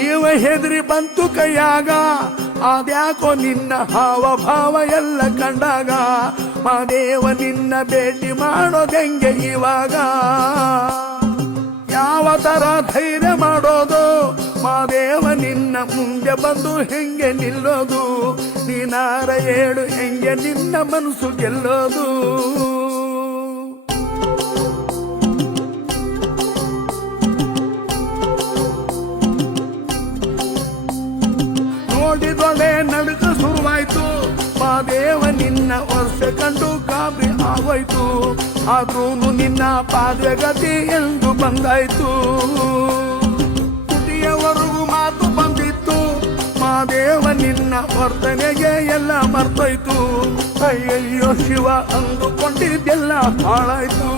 ಜೀವ ಹೆದರಿ ಬಂತು ಕೈಯಾಗ, ಅದ್ಯಾಕೋ ನಿನ್ನ ಹಾವ ಭಾವ ಎಲ್ಲ ಕಂಡಾಗ, ಮಾದೇವ ನಿನ್ನ ಭೇಟಿ ಮಾಡೋದೆಂಗೆ ಇವಾಗ? ಯಾವ ತರ ಧೈರ್ಯ ಮಾಡೋದು ಮಾದೇವ ನಿನ್ನ ಮುಂದೆ ಬಂದು ಹೆಂಗೆ ನಿಲ್ಲೋದು? ನೀನಾರ ಹೇಳು ಹೆಂಗೆ ನಿನ್ನ ಮನಸ್ಸು ಗೆಲ್ಲೋದು? ನೋಡಿದೊಳೆ ನಡುಕ ಶುರುವಾಯ್ತು, ಮಾದೇವ ನಿನ್ನ ವರ್ಷ ಕಂಡು ಗಾಬರಿ ಆಗೋಯ್ತು. ಆದ್ರೂ ನಿನ್ನ ಪಾದಗತಿ ಎಂದು ಬಂದಾಯ್ತು. ತುಟಿಯವರೆಗೂ ಮಾತು ಬಂದಿತ್ತು, ಮಾದೇವ ನಿನ್ನ ವರ್ತನೆಗೆ ಎಲ್ಲ ಮರ್ತೋಯ್ತು. ಅಯ್ಯಯ್ಯೋ ಶಿವ ಅಂದುಕೊಂಡಿದ್ದೆಲ್ಲ ಹಾಳಾಯ್ತು.